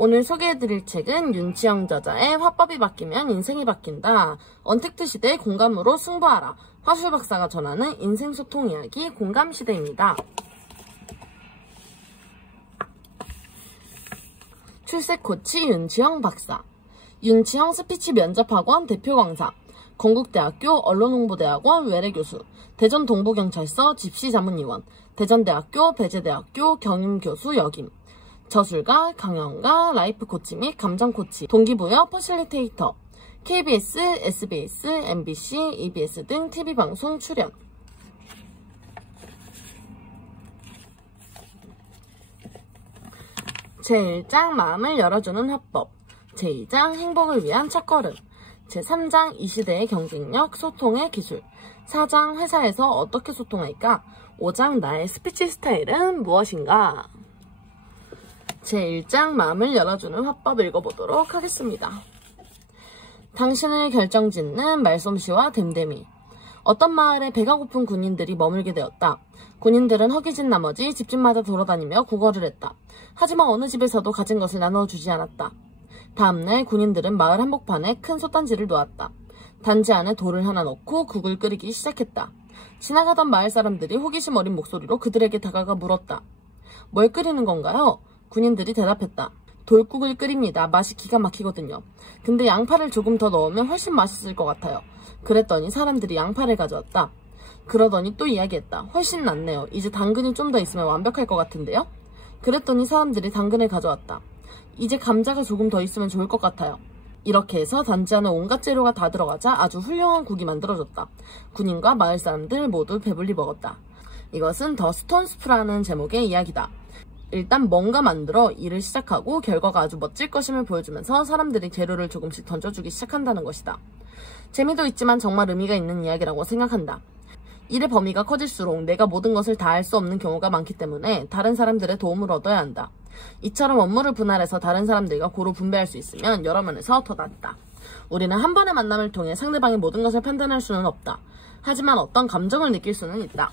오늘 소개해드릴 책은 윤치영 저자의 화법이 바뀌면 인생이 바뀐다. 언택트 시대의 공감으로 승부하라. 화술 박사가 전하는 인생 소통 이야기 공감 시대입니다. 출색 코치 윤치영 박사. 윤치영 스피치 면접학원 대표 강사. 건국대학교 언론홍보대학원 외래교수. 대전 동부경찰서 집시자문위원. 대전대학교 배재대학교 경임교수 역임. 저술가, 강연가, 라이프 코치 및 감정 코치, 동기부여 퍼실리테이터, KBS, SBS, MBC, EBS 등 TV방송 출연. 제1장 마음을 열어주는 화법, 제2장 행복을 위한 첫걸음, 제3장 이 시대의 경쟁력, 소통의 기술, 4장 회사에서 어떻게 소통할까, 5장 나의 스피치 스타일은 무엇인가. 제1장 마음을 열어주는 화법 읽어보도록 하겠습니다. 당신을 결정짓는 말솜씨와 댐댐이. 어떤 마을에 배가 고픈 군인들이 머물게 되었다. 군인들은 허기진 나머지 집집마다 돌아다니며 구걸을 했다. 하지만 어느 집에서도 가진 것을 나눠주지 않았다. 다음날 군인들은 마을 한복판에 큰 솥단지를 놓았다. 단지 안에 돌을 하나 넣고 국을 끓이기 시작했다. 지나가던 마을 사람들이 호기심 어린 목소리로 그들에게 다가가 물었다. 뭘 끓이는 건가요? 군인들이 대답했다. 돌국을 끓입니다. 맛이 기가 막히거든요. 근데 양파를 조금 더 넣으면 훨씬 맛있을 것 같아요. 그랬더니 사람들이 양파를 가져왔다. 그러더니 또 이야기했다. 훨씬 낫네요. 이제 당근이 좀 더 있으면 완벽할 것 같은데요? 그랬더니 사람들이 당근을 가져왔다. 이제 감자가 조금 더 있으면 좋을 것 같아요. 이렇게 해서 단지 안에 온갖 재료가 다 들어가자 아주 훌륭한 국이 만들어졌다. 군인과 마을 사람들 모두 배불리 먹었다. 이것은 더 스톤스프라는 제목의 이야기다. 일단 뭔가 만들어 일을 시작하고 결과가 아주 멋질 것임을 보여주면서 사람들이 재료를 조금씩 던져주기 시작한다는 것이다. 재미도 있지만 정말 의미가 있는 이야기라고 생각한다. 일의 범위가 커질수록 내가 모든 것을 다 할 수 없는 경우가 많기 때문에 다른 사람들의 도움을 얻어야 한다. 이처럼 업무를 분할해서 다른 사람들과 고루 분배할 수 있으면 여러 면에서 더 낫다. 우리는 한 번의 만남을 통해 상대방의 모든 것을 판단할 수는 없다. 하지만 어떤 감정을 느낄 수는 있다.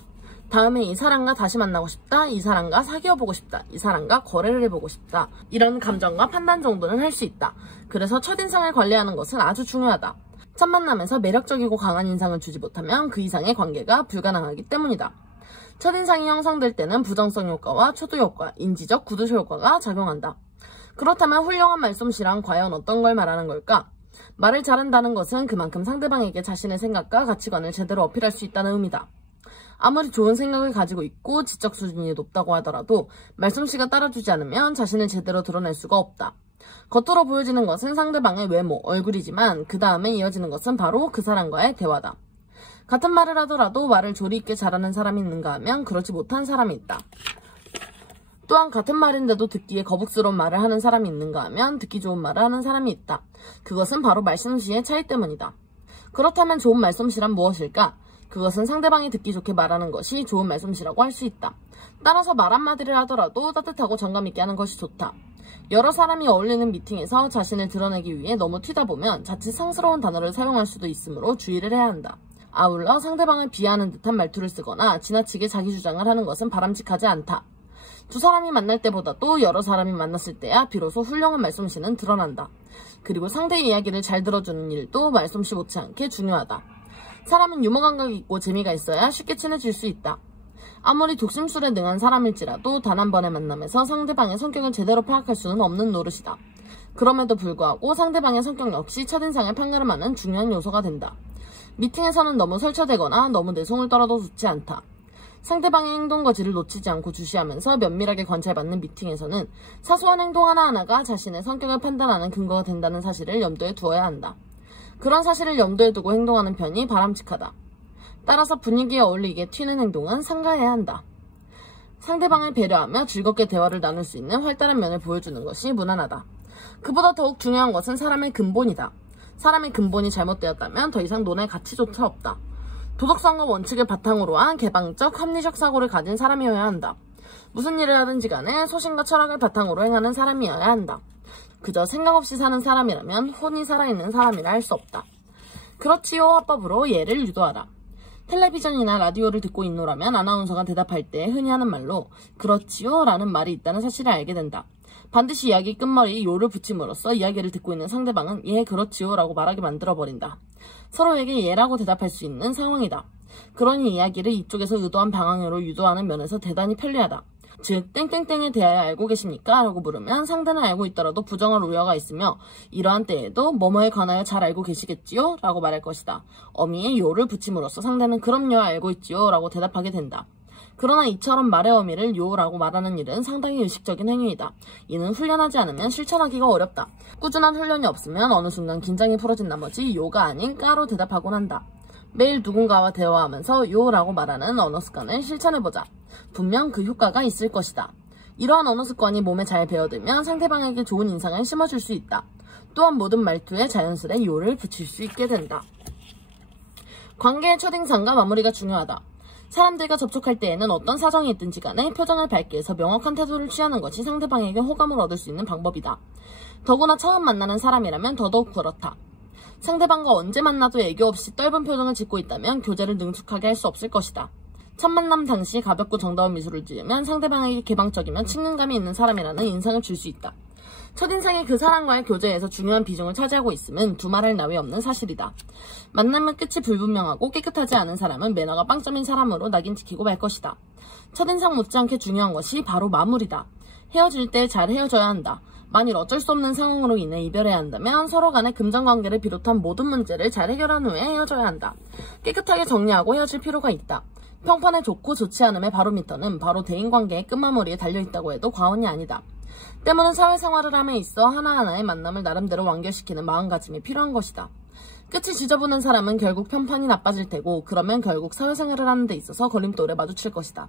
다음에 이 사람과 다시 만나고 싶다. 이 사람과 사귀어보고 싶다. 이 사람과 거래를 해보고 싶다. 이런 감정과 판단 정도는 할 수 있다. 그래서 첫인상을 관리하는 것은 아주 중요하다. 첫 만남에서 매력적이고 강한 인상을 주지 못하면 그 이상의 관계가 불가능하기 때문이다. 첫인상이 형성될 때는 부정성 효과와 초도 효과, 인지적 구두쇼 효과가 작용한다. 그렇다면 훌륭한 말솜씨란 과연 어떤 걸 말하는 걸까? 말을 잘한다는 것은 그만큼 상대방에게 자신의 생각과 가치관을 제대로 어필할 수 있다는 의미다. 아무리 좋은 생각을 가지고 있고 지적 수준이 높다고 하더라도 말솜씨가 따라주지 않으면 자신을 제대로 드러낼 수가 없다. 겉으로 보여지는 것은 상대방의 외모, 얼굴이지만 그 다음에 이어지는 것은 바로 그 사람과의 대화다. 같은 말을 하더라도 말을 조리 있게 잘하는 사람이 있는가 하면 그렇지 못한 사람이 있다. 또한 같은 말인데도 듣기에 거북스러운 말을 하는 사람이 있는가 하면 듣기 좋은 말을 하는 사람이 있다. 그것은 바로 말솜씨의 차이 때문이다. 그렇다면 좋은 말솜씨란 무엇일까? 그것은 상대방이 듣기 좋게 말하는 것이 좋은 말솜씨라고 할 수 있다. 따라서 말 한마디를 하더라도 따뜻하고 정감 있게 하는 것이 좋다. 여러 사람이 어울리는 미팅에서 자신을 드러내기 위해 너무 튀다 보면 자칫 상스러운 단어를 사용할 수도 있으므로 주의를 해야 한다. 아울러 상대방을 비하하는 듯한 말투를 쓰거나 지나치게 자기 주장을 하는 것은 바람직하지 않다. 두 사람이 만날 때보다도 여러 사람이 만났을 때야 비로소 훌륭한 말솜씨는 드러난다. 그리고 상대의 이야기를 잘 들어주는 일도 말솜씨 못지않게 중요하다. 사람은 유머 감각이 있고 재미가 있어야 쉽게 친해질 수 있다. 아무리 독심술에 능한 사람일지라도 단 한 번의 만남에서 상대방의 성격을 제대로 파악할 수는 없는 노릇이다. 그럼에도 불구하고 상대방의 성격 역시 첫인상을 판가름하는 중요한 요소가 된다. 미팅에서는 너무 설쳐대거나 너무 내송을 떨어도 좋지 않다. 상대방의 행동과 질을 놓치지 않고 주시하면서 면밀하게 관찰받는 미팅에서는 사소한 행동 하나하나가 자신의 성격을 판단하는 근거가 된다는 사실을 염두에 두어야 한다. 그런 사실을 염두에 두고 행동하는 편이 바람직하다. 따라서 분위기에 어울리게 튀는 행동은 삼가해야 한다. 상대방을 배려하며 즐겁게 대화를 나눌 수 있는 활달한 면을 보여주는 것이 무난하다. 그보다 더욱 중요한 것은 사람의 근본이다. 사람의 근본이 잘못되었다면 더 이상 논할 가치조차 없다. 도덕성과 원칙을 바탕으로 한 개방적, 합리적 사고를 가진 사람이어야 한다. 무슨 일을 하든지 간에 소신과 철학을 바탕으로 행하는 사람이어야 한다. 그저 생각 없이 사는 사람이라면 혼이 살아있는 사람이라 할 수 없다. 그렇지요 화법으로 예를 유도하라. 텔레비전이나 라디오를 듣고 있노라면 아나운서가 대답할 때 흔히 하는 말로 그렇지요 라는 말이 있다는 사실을 알게 된다. 반드시 이야기 끝머리에 요를 붙임으로써 이야기를 듣고 있는 상대방은 예 그렇지요 라고 말하게 만들어버린다. 서로에게 예라고 대답할 수 있는 상황이다. 그러니 이야기를 이쪽에서 의도한 방향으로 유도하는 면에서 대단히 편리하다. 즉 땡땡땡에 대하여 알고 계십니까? 라고 물으면 상대는 알고 있더라도 부정할 우려가 있으며 이러한 때에도 뭐뭐에 관하여 잘 알고 계시겠지요? 라고 말할 것이다. 어미에 요를 붙임으로써 상대는 그럼요 알고 있지요 라고 대답하게 된다. 그러나 이처럼 말의 어미를 요라고 말하는 일은 상당히 의식적인 행위이다. 이는 훈련하지 않으면 실천하기가 어렵다. 꾸준한 훈련이 없으면 어느 순간 긴장이 풀어진 나머지 요가 아닌 까로 대답하곤 한다. 매일 누군가와 대화하면서 요라고 말하는 언어 습관을 실천해보자. 분명 그 효과가 있을 것이다. 이러한 언어 습관이 몸에 잘 배어들면 상대방에게 좋은 인상을 심어줄 수 있다. 또한 모든 말투에 자연스레 요를 붙일 수 있게 된다. 관계의 첫인상과 마무리가 중요하다. 사람들과 접촉할 때에는 어떤 사정이 있든지 간에 표정을 밝게 해서 명확한 태도를 취하는 것이 상대방에게 호감을 얻을 수 있는 방법이다. 더구나 처음 만나는 사람이라면 더더욱 그렇다. 상대방과 언제 만나도 애교 없이 떫은 표정을 짓고 있다면 교제를 능숙하게 할 수 없을 것이다. 첫 만남 당시 가볍고 정다운 미소를 지으면 상대방에게 개방적이며 친근감이 있는 사람이라는 인상을 줄 수 있다. 첫인상이 그 사람과의 교제에서 중요한 비중을 차지하고 있음은 두말할 나위 없는 사실이다. 만남의 끝이 불분명하고 깨끗하지 않은 사람은 매너가 빵점인 사람으로 낙인 찍히고 말 것이다. 첫인상 못지않게 중요한 것이 바로 마무리다. 헤어질 때 잘 헤어져야 한다. 만일 어쩔 수 없는 상황으로 인해 이별해야 한다면 서로 간의 금전관계를 비롯한 모든 문제를 잘 해결한 후에 헤어져야 한다. 깨끗하게 정리하고 헤어질 필요가 있다. 평판에 좋고 좋지 않음의 바로미터는 바로 대인관계의 끝마무리에 달려있다고 해도 과언이 아니다. 때문은 사회생활을 함에 있어 하나하나의 만남을 나름대로 완결시키는 마음가짐이 필요한 것이다. 끝이 지저분한 사람은 결국 평판이 나빠질 테고 그러면 결국 사회생활을 하는 데 있어서 걸림돌에 마주칠 것이다.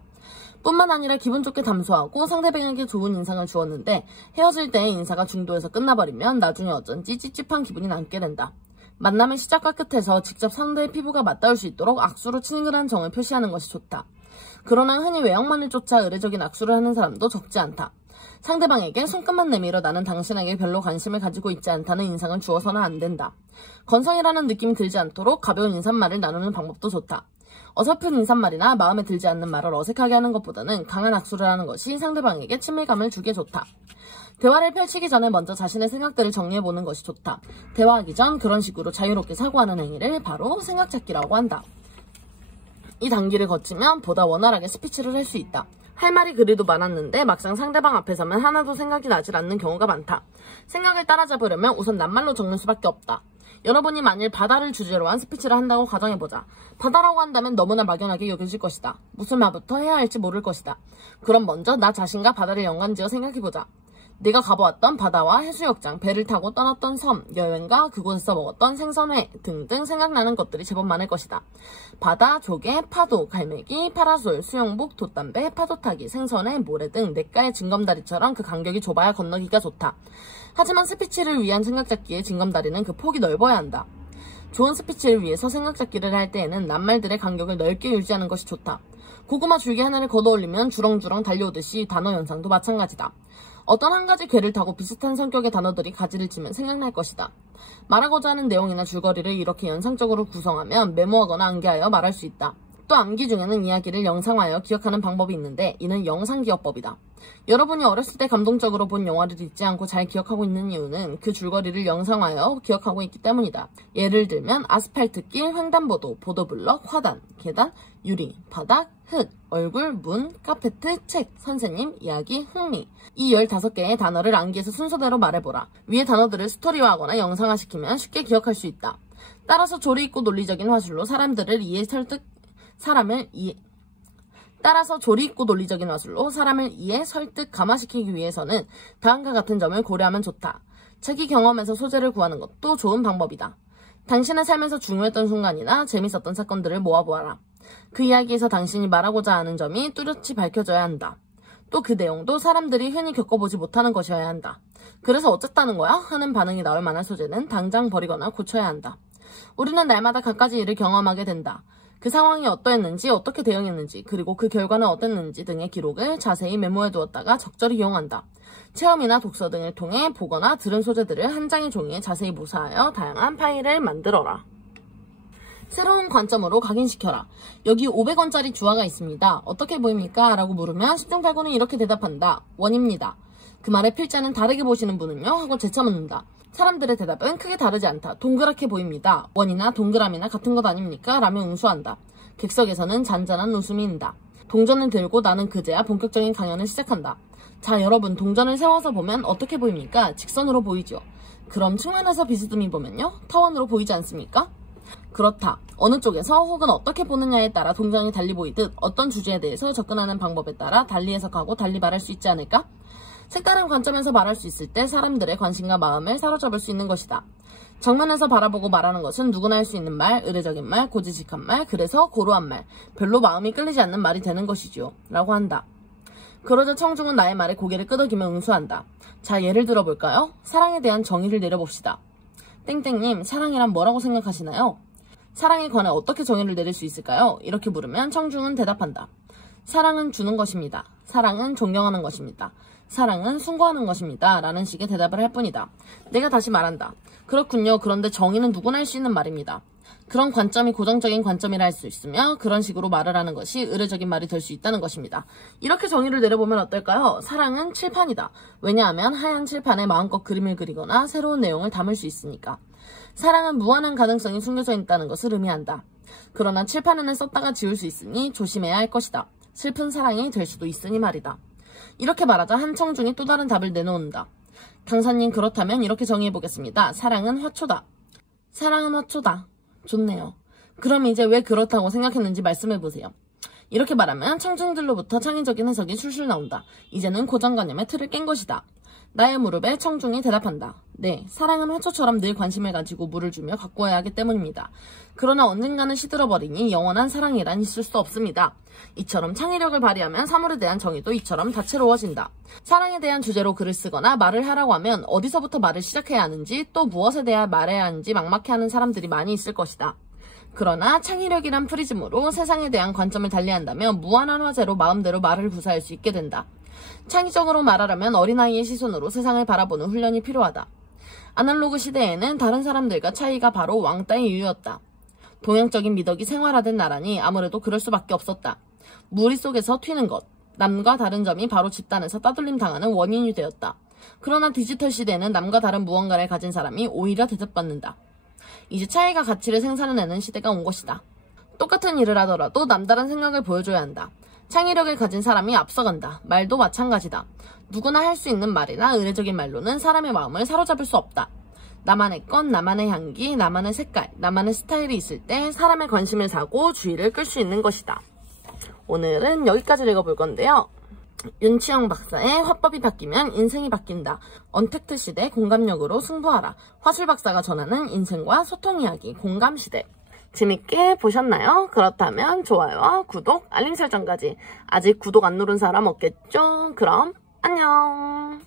뿐만 아니라 기분 좋게 담소하고 상대방에게 좋은 인상을 주었는데 헤어질 때의 인사가 중도에서 끝나버리면 나중에 어쩐지 찝찝한 기분이 남게 된다. 만남의 시작과 끝에서 직접 상대의 피부가 맞닿을 수 있도록 악수로 친근한 정을 표시하는 것이 좋다. 그러나 흔히 외형만을 쫓아 의례적인 악수를 하는 사람도 적지 않다. 상대방에게 손끝만 내밀어 나는 당신에게 별로 관심을 가지고 있지 않다는 인상을 주어서는 안 된다. 건성이라는 느낌이 들지 않도록 가벼운 인사말을 나누는 방법도 좋다. 어설픈 인사말이나 마음에 들지 않는 말을 어색하게 하는 것보다는 강한 악수를 하는 것이 상대방에게 친밀감을 주기에 좋다. 대화를 펼치기 전에 먼저 자신의 생각들을 정리해보는 것이 좋다. 대화하기 전 그런 식으로 자유롭게 사고하는 행위를 바로 생각찾기라고 한다. 이 단계를 거치면 보다 원활하게 스피치를 할 수 있다. 할 말이 그리도 많았는데 막상 상대방 앞에 서면 하나도 생각이 나질 않는 경우가 많다. 생각을 따라잡으려면 우선 낱말로 적는 수밖에 없다. 여러분이 만일 바다를 주제로 한 스피치를 한다고 가정해보자. 바다라고 한다면 너무나 막연하게 여겨질 것이다. 무슨 말부터 해야 할지 모를 것이다. 그럼 먼저 나 자신과 바다를 연관지어 생각해보자. 내가 가보았던 바다와 해수욕장, 배를 타고 떠났던 섬, 여행과 그곳에서 먹었던 생선회 등등 생각나는 것들이 제법 많을 것이다. 바다, 조개, 파도, 갈매기, 파라솔, 수영복, 돛담배, 파도타기, 생선회, 모래 등 냇가의 징검다리처럼 그 간격이 좁아야 건너기가 좋다. 하지만 스피치를 위한 생각잡기의 징검다리는 그 폭이 넓어야 한다. 좋은 스피치를 위해서 생각잡기를 할 때에는 낱말들의 간격을 넓게 유지하는 것이 좋다. 고구마 줄기 하나를 걷어올리면 주렁주렁 달려오듯이 단어 연상도 마찬가지다. 어떤 한 가지 궤를 타고 비슷한 성격의 단어들이 가지를 치면 생각날 것이다. 말하고자 하는 내용이나 줄거리를 이렇게 연상적으로 구성하면 메모하거나 암기하여 말할 수 있다. 또 암기 중에는 이야기를 영상화하여 기억하는 방법이 있는데 이는 영상기억법이다. 여러분이 어렸을 때 감동적으로 본 영화를 잊지 않고 잘 기억하고 있는 이유는 그 줄거리를 영상화하여 기억하고 있기 때문이다. 예를 들면 아스팔트길, 횡단보도, 보도블럭, 화단, 계단, 유리, 바닥, 흙, 얼굴, 문, 카페트, 책, 선생님, 이야기, 흥미. 이 15개의 단어를 암기해서 순서대로 말해보라. 위의 단어들을 스토리화하거나 영상화시키면 쉽게 기억할 수 있다. 따라서 조리 있고 논리적인 화술로 사람을 이해, 설득, 감화시키기 위해서는 다음과 같은 점을 고려하면 좋다. 자기 경험에서 소재를 구하는 것도 좋은 방법이다. 당신의 삶에서 중요했던 순간이나 재밌었던 사건들을 모아보아라. 그 이야기에서 당신이 말하고자 하는 점이 뚜렷이 밝혀져야 한다. 또 그 내용도 사람들이 흔히 겪어보지 못하는 것이어야 한다. 그래서 어쨌다는 거야? 하는 반응이 나올 만한 소재는 당장 버리거나 고쳐야 한다. 우리는 날마다 갖가지 일을 경험하게 된다. 그 상황이 어떠했는지, 어떻게 대응했는지, 그리고 그 결과는 어땠는지 등의 기록을 자세히 메모해두었다가 적절히 이용한다. 체험이나 독서 등을 통해 보거나 들은 소재들을 한 장의 종이에 자세히 묘사하여 다양한 파일을 만들어라. 새로운 관점으로 각인시켜라. 여기 500원짜리 주화가 있습니다. 어떻게 보입니까? 라고 물으면 10중 8구는 이렇게 대답한다. 원입니다. 그 말의 필자는 다르게 보시는 분은요? 하고 재쳐묻는다. 사람들의 대답은 크게 다르지 않다. 동그랗게 보입니다. 원이나 동그라미나 같은 것 아닙니까? 라며 응수한다. 객석에서는 잔잔한 웃음이 인다. 동전을 들고 나는 그제야 본격적인 강연을 시작한다. 자, 여러분, 동전을 세워서 보면 어떻게 보입니까? 직선으로 보이죠. 그럼 측면에서 비스듬히 보면요? 타원으로 보이지 않습니까? 그렇다. 어느 쪽에서 혹은 어떻게 보느냐에 따라 동전이 달리 보이듯 어떤 주제에 대해서 접근하는 방법에 따라 달리 해석하고 달리 말할 수 있지 않을까? 색다른 관점에서 말할 수 있을 때 사람들의 관심과 마음을 사로잡을 수 있는 것이다. 정면에서 바라보고 말하는 것은 누구나 할 수 있는 말, 의례적인 말, 고지식한 말, 그래서 고루한 말, 별로 마음이 끌리지 않는 말이 되는 것이지요. 라고 한다. 그러자 청중은 나의 말에 고개를 끄덕이며 응수한다. 자, 예를 들어볼까요? 사랑에 대한 정의를 내려봅시다. 땡땡님, 사랑이란 뭐라고 생각하시나요? 사랑에 관해 어떻게 정의를 내릴 수 있을까요? 이렇게 물으면 청중은 대답한다. 사랑은 주는 것입니다. 사랑은 존경하는 것입니다. 사랑은 숭고하는 것입니다. 라는 식의 대답을 할 뿐이다. 내가 다시 말한다. 그렇군요. 그런데 정의는 누구나 할 수 있는 말입니다. 그런 관점이 고정적인 관점이라 할 수 있으며 그런 식으로 말을 하는 것이 의례적인 말이 될 수 있다는 것입니다. 이렇게 정의를 내려보면 어떨까요? 사랑은 칠판이다. 왜냐하면 하얀 칠판에 마음껏 그림을 그리거나 새로운 내용을 담을 수 있으니까. 사랑은 무한한 가능성이 숨겨져 있다는 것을 의미한다. 그러나 칠판에는 썼다가 지울 수 있으니 조심해야 할 것이다. 슬픈 사랑이 될 수도 있으니 말이다. 이렇게 말하자 한 청중이 또 다른 답을 내놓는다. 강사님, 그렇다면 이렇게 정의해보겠습니다. 사랑은 화초다. 사랑은 화초다. 좋네요. 그럼 이제 왜 그렇다고 생각했는지 말씀해보세요. 이렇게 말하면 청중들로부터 창의적인 해석이 술술 나온다. 이제는 고정관념의 틀을 깬 것이다. 나의 무릎에 청중이 대답한다. 네, 사랑은 화초처럼 늘 관심을 가지고 물을 주며 가꾸어야 하기 때문입니다. 그러나 언젠가는 시들어버리니 영원한 사랑이란 있을 수 없습니다. 이처럼 창의력을 발휘하면 사물에 대한 정의도 이처럼 다채로워진다. 사랑에 대한 주제로 글을 쓰거나 말을 하라고 하면 어디서부터 말을 시작해야 하는지 또 무엇에 대해 말해야 하는지 막막해하는 사람들이 많이 있을 것이다. 그러나 창의력이란 프리즘으로 세상에 대한 관점을 달리한다면 무한한 화제로 마음대로 말을 구사할 수 있게 된다. 창의적으로 말하려면 어린아이의 시선으로 세상을 바라보는 훈련이 필요하다. 아날로그 시대에는 다른 사람들과 차이가 바로 왕따의 이유였다. 동양적인 미덕이 생활화된 나라니 아무래도 그럴 수밖에 없었다. 무리 속에서 튀는 것, 남과 다른 점이 바로 집단에서 따돌림 당하는 원인이 되었다. 그러나 디지털 시대에는 남과 다른 무언가를 가진 사람이 오히려 대접받는다. 이제 차이가 가치를 생산해내는 시대가 온 것이다. 똑같은 일을 하더라도 남다른 생각을 보여줘야 한다. 창의력을 가진 사람이 앞서간다. 말도 마찬가지다. 누구나 할 수 있는 말이나 의례적인 말로는 사람의 마음을 사로잡을 수 없다. 나만의 것, 나만의 향기, 나만의 색깔, 나만의 스타일이 있을 때 사람의 관심을 사고 주의를 끌 수 있는 것이다. 오늘은 여기까지 읽어볼 건데요. 윤치영 박사의 화법이 바뀌면 인생이 바뀐다. 언택트 시대 공감력으로 승부하라. 화술 박사가 전하는 인생과 소통 이야기 공감시대. 재밌게 보셨나요? 그렇다면 좋아요와 구독, 알림 설정까지. 아직 구독 안 누른 사람 없겠죠? 그럼 안녕.